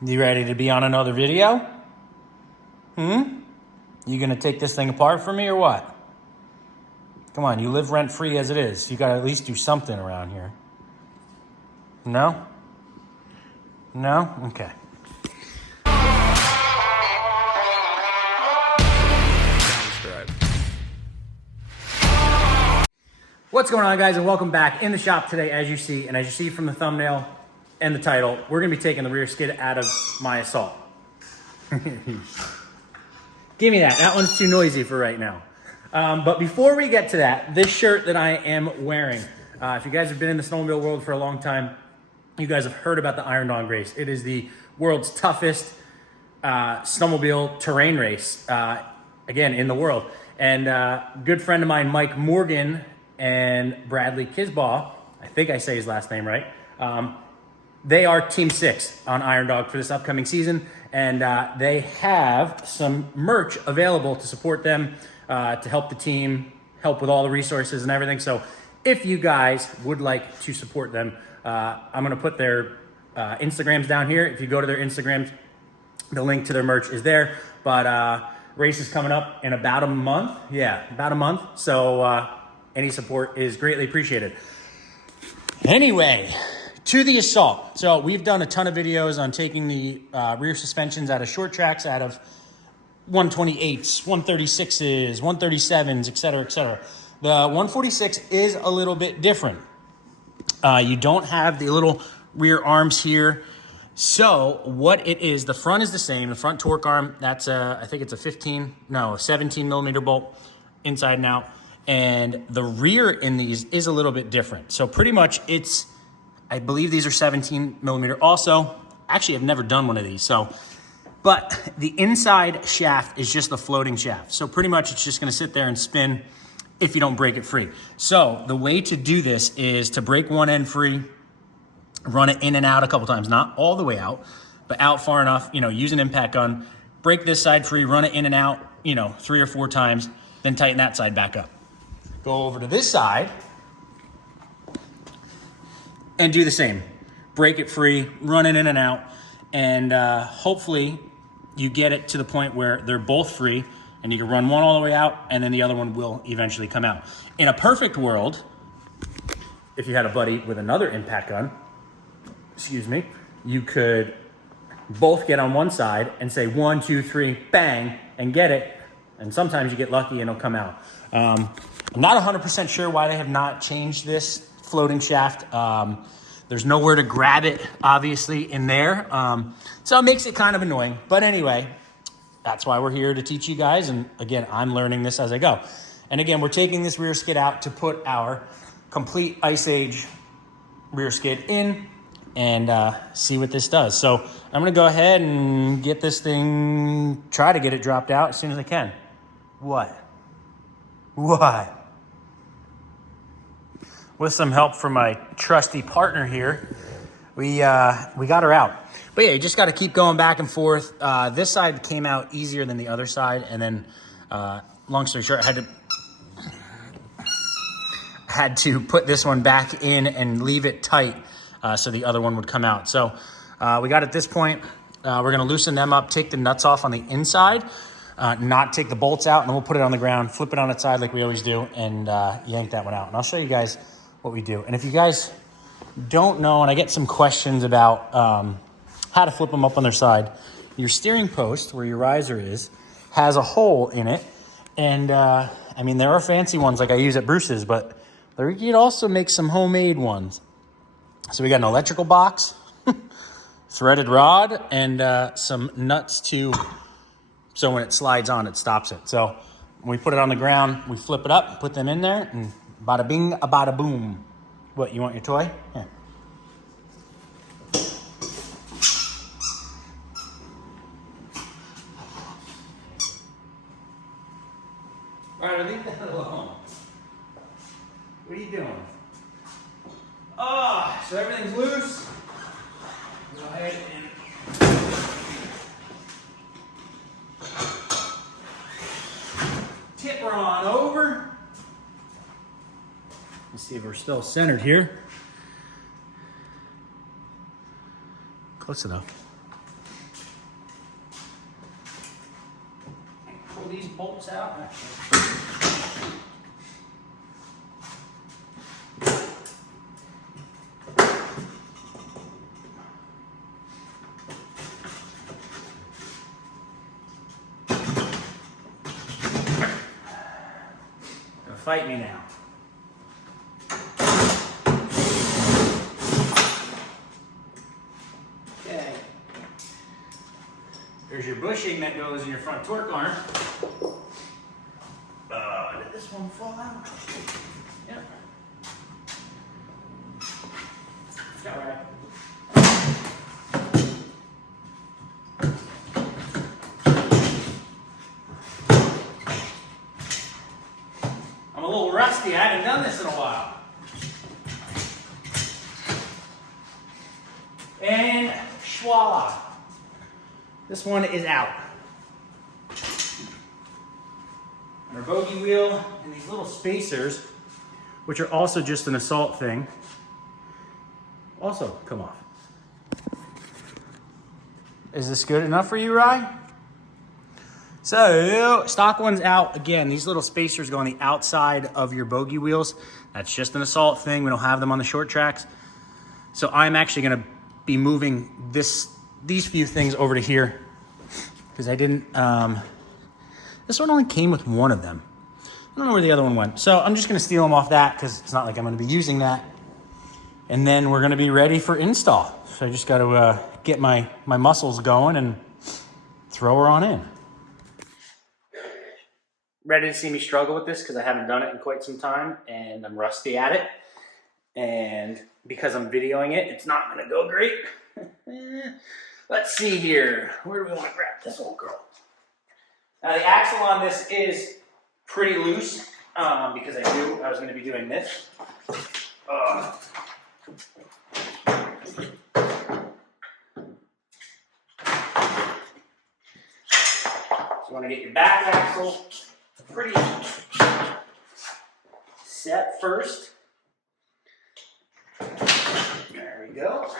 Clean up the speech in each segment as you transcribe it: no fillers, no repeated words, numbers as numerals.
You ready to be on another video? You gonna take this thing apart for me or what? Come on, you live rent-free as it is. You gotta at least do something around here. No? No? Okay. What's going on, guys, and welcome back in the shop today. As you see from the thumbnail and the title, we're gonna be taking the rear skid out of my Assault. Give me that. That one's too noisy for right now. But before we get to that, this shirt that I am wearing, if you guys have been in the snowmobile world for a long time, you guys have heard about the Iron Dog race. It is the world's toughest snowmobile terrain race, again, in the world. And a good friend of mine, Mike Morgan, and Bradley Kisbaugh, I think I say his last name right, they are Team 6 on Iron Dog for this upcoming season, and they have some merch available to support them, to help the team, help with all the resources and everything. So if you guys would like to support them, I'm gonna put their Instagrams down here. If you go to their Instagrams, the link to their merch is there. But race is coming up in about a month. Yeah, about a month. So any support is greatly appreciated. Anyway, to the Assault. So we've done a ton of videos on taking the rear suspensions out of short tracks, out of 128s, 136s, 137s, etc., etc. The 146 is a little bit different. You don't have the little rear arms here. So what it is, the front is the same. The front torque arm, that's I think it's a 17 millimeter bolt inside and out. And the rear in these is a little bit different. So pretty much it's, I believe these are 17 millimeter also. Actually, I've never done one of these. But the inside shaft is just the floating shaft. So pretty much it's just gonna sit there and spin if you don't break it free. So the way to do this is to break one end free, run it in and out a couple times, not all the way out, but out far enough, use an impact gun, break this side free, run it in and out, 3 or 4 times, then tighten that side back up. Go over to this side and do the same. Break it free, run it in and out, and hopefully you get it to the point where they're both free and you can run one all the way out and then the other one will eventually come out. In a perfect world, if you had a buddy with another impact gun, you could both get on one side and say 1, 2, 3, bang, and get it. And sometimes you get lucky and it'll come out. I'm not 100% sure why they have not changed this floating shaft. There's nowhere to grab it, obviously, in there. So it makes it kind of annoying. But anyway, that's why we're here to teach you guys. And again, I'm learning this as I go. And again, we're taking this rear skid out to put our complete Ice Age rear skid in and see what this does. So I'm gonna go ahead and get this thing, try to get it dropped out as soon as I can. What? With some help from my trusty partner here, we got her out. But yeah, you just got to keep going back and forth. This side came out easier than the other side, and then long story short, I had to put this one back in and leave it tight so the other one would come out. So we got at this point, we're gonna loosen them up, take the nuts off on the inside, not take the bolts out, and then we'll put it on the ground, flip it on its side like we always do, and yank that one out. And I'll show you guys what we do. And if you guys don't know, and I get some questions about how to flip them up on their side, your steering post, where your riser is, has a hole in it. And I mean, there are fancy ones like I use at Bruce's, but you can also make some homemade ones. So we got an electrical box, threaded rod, and some nuts so when it slides on, it stops it. So when we put it on the ground, we flip it up, put them in there, and bada bing, a bada boom. What, you want your toy? Yeah. All right, leave that alone. What are you doing? Oh, so everything's loose. Go ahead and tip her on over. Let's see if we're still centered here. Close enough. of these bolts out. Gonna fight me now. Okay. There's your bushing that goes in your front torque arm. Did this one fall out? Yep. All right. I'm a little rusty. I haven't done this in a while. And voila. This one is out. Our bogey wheel and these little spacers, which are also just an assault thing, also come off. Is this good enough for you, Rye? So, stock one's out. Again, these little spacers go on the outside of your bogey wheels. That's just an assault thing. We don't have them on the short tracks. So I'm actually gonna be moving these few things over to here because I didn't, this one only came with one of them. I don't know where the other one went. So I'm just gonna steal them off that because it's not like I'm gonna be using that. And then we're gonna be ready for install. So I just gotta get my muscles going and throw her on in. Ready to see me struggle with this because I haven't done it in quite some time and I'm rusty at it. And because I'm videoing it, it's not gonna go great. Let's see here. Where do we wanna grab this old girl? Now the axle on this is pretty loose because I was gonna be doing this. So you wanna get your back axle pretty set first. There we go.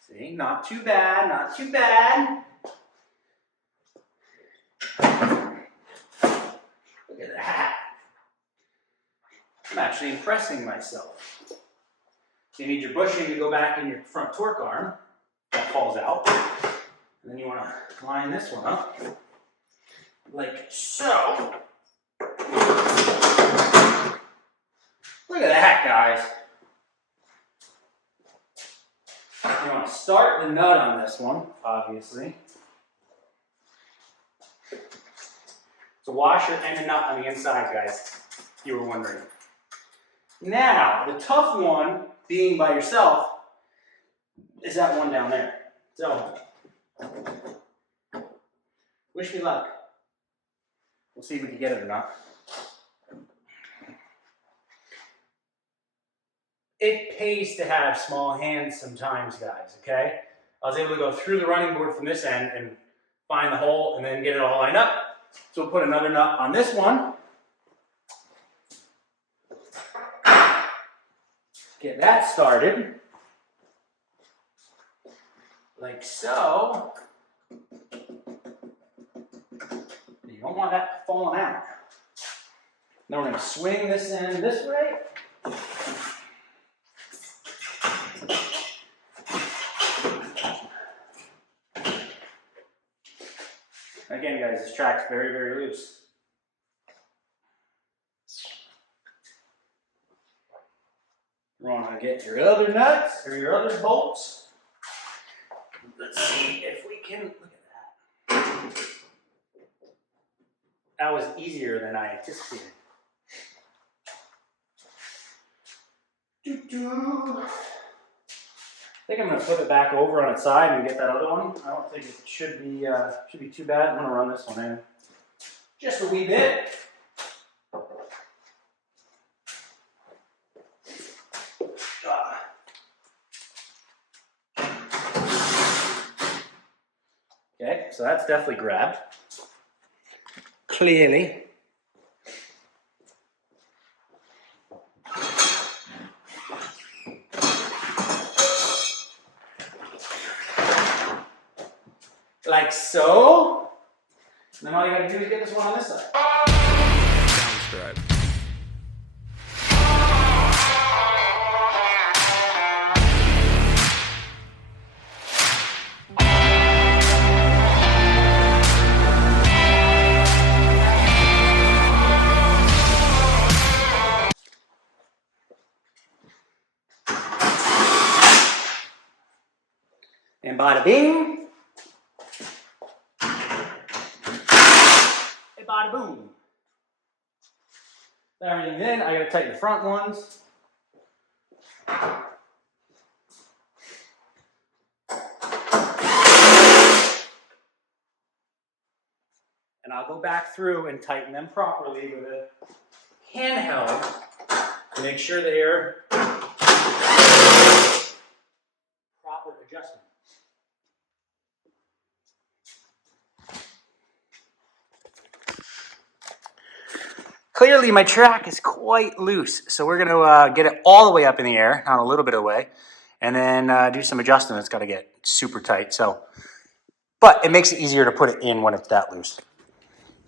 See, not too bad, not too bad. Look at that. I'm actually impressing myself. So you need your bushing to go back in your front torque arm. That falls out. And then you want to line this one up like so. Look at that, guys. You want to start the nut on this one, obviously. It's a washer and a nut on the inside, guys, if you were wondering. Now, the tough one, being by yourself, is that one down there. So, wish me luck. We'll see if we can get it or not. It pays to have small hands sometimes, guys, okay? I was able to go through the running board from this end and find the hole and then get it all lined up. So we'll put another nut on this one. Get that started. Like so. You don't want that falling out. Then we're going to swing this end this way. Again, guys, this track's very, very loose. You want to get your other nuts or your other bolts. Let's see if we can, look at that. That was easier than I anticipated. I think I'm going to flip it back over on its side and get that other one. I don't think it should be too bad. I'm going to run this one in just a wee bit. Okay, so that's definitely grabbed. Clearly. like so. And then all you gotta do is get this one on this side. Downstripe. And bada bing. And bada boom. Everything in, I gotta tighten the front ones. And I'll go back through and tighten them properly with a handheld to make sure they are proper adjustment. Clearly my track is quite loose, so we're gonna get it all the way up in the air, not a little bit away, and then do some adjusting. It's gotta get super tight, but it makes it easier to put it in when it's that loose.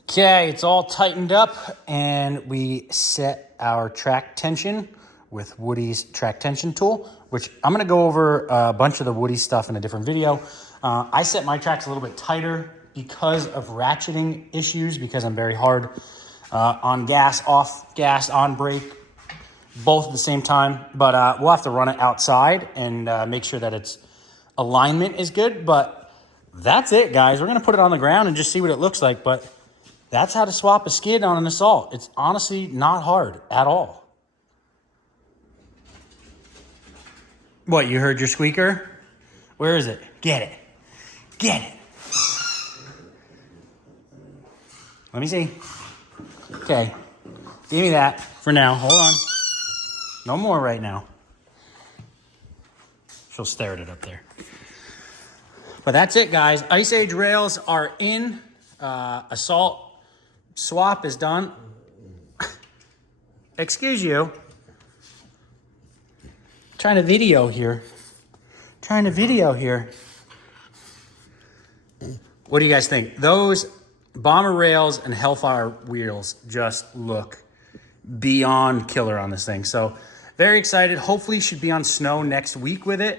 Okay, it's all tightened up, and we set our track tension with Woody's track tension tool, which I'm gonna go over a bunch of the Woody stuff in a different video. I set my tracks a little bit tighter because of ratcheting issues, because I'm very hard on gas, off gas, on brake, both at the same time. But we'll have to run it outside and make sure that its alignment is good. But that's it, guys. We're gonna put it on the ground and just see what it looks like. But that's how to swap a skid on an Assault. It's honestly not hard at all. What, you heard your squeaker? Where is it? Get it. Get it. Let me see. Okay. Give me that for now. Hold on. No more right now. She'll stare at it up there. But that's it, guys. Ice Age rails are in. Assault swap is done. Excuse you. Trying to video here. What do you guys think? Those Bomber rails and Hellfire wheels just look beyond killer on this thing. So very excited. Hopefully should be on snow next week with it.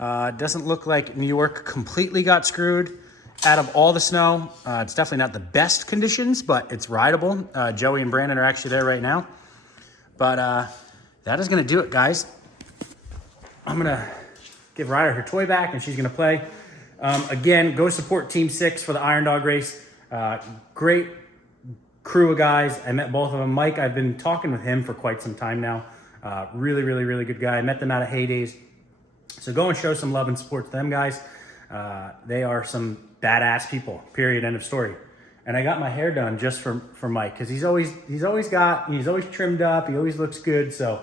Doesn't look like New York completely got screwed out of all the snow. It's definitely not the best conditions, but it's rideable. Joey and Brandon are actually there right now. But that is gonna do it, guys. I'm gonna give Ryder her toy back and she's gonna play. Again, go support Team 6 for the Iron Dog race. Great crew of guys. I met both of them. Mike, I've been talking with him for quite some time now. Really, really, really good guy. I met them out of Heydays. So go and show some love and support to them guys. They are some badass people, period, end of story. And I got my hair done just for Mike, because he's always trimmed up. He always looks good. So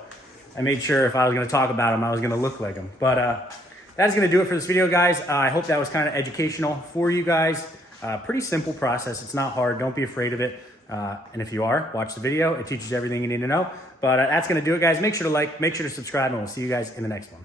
I made sure if I was going to talk about him, I was going to look like him. But that's going to do it for this video, guys. I hope that was kind of educational for you guys. Pretty simple process. It's not hard. Don't be afraid of it. And if you are, watch the video. It teaches you everything you need to know. But that's going to do it, guys. Make sure to like, make sure to subscribe, and we'll see you guys in the next one.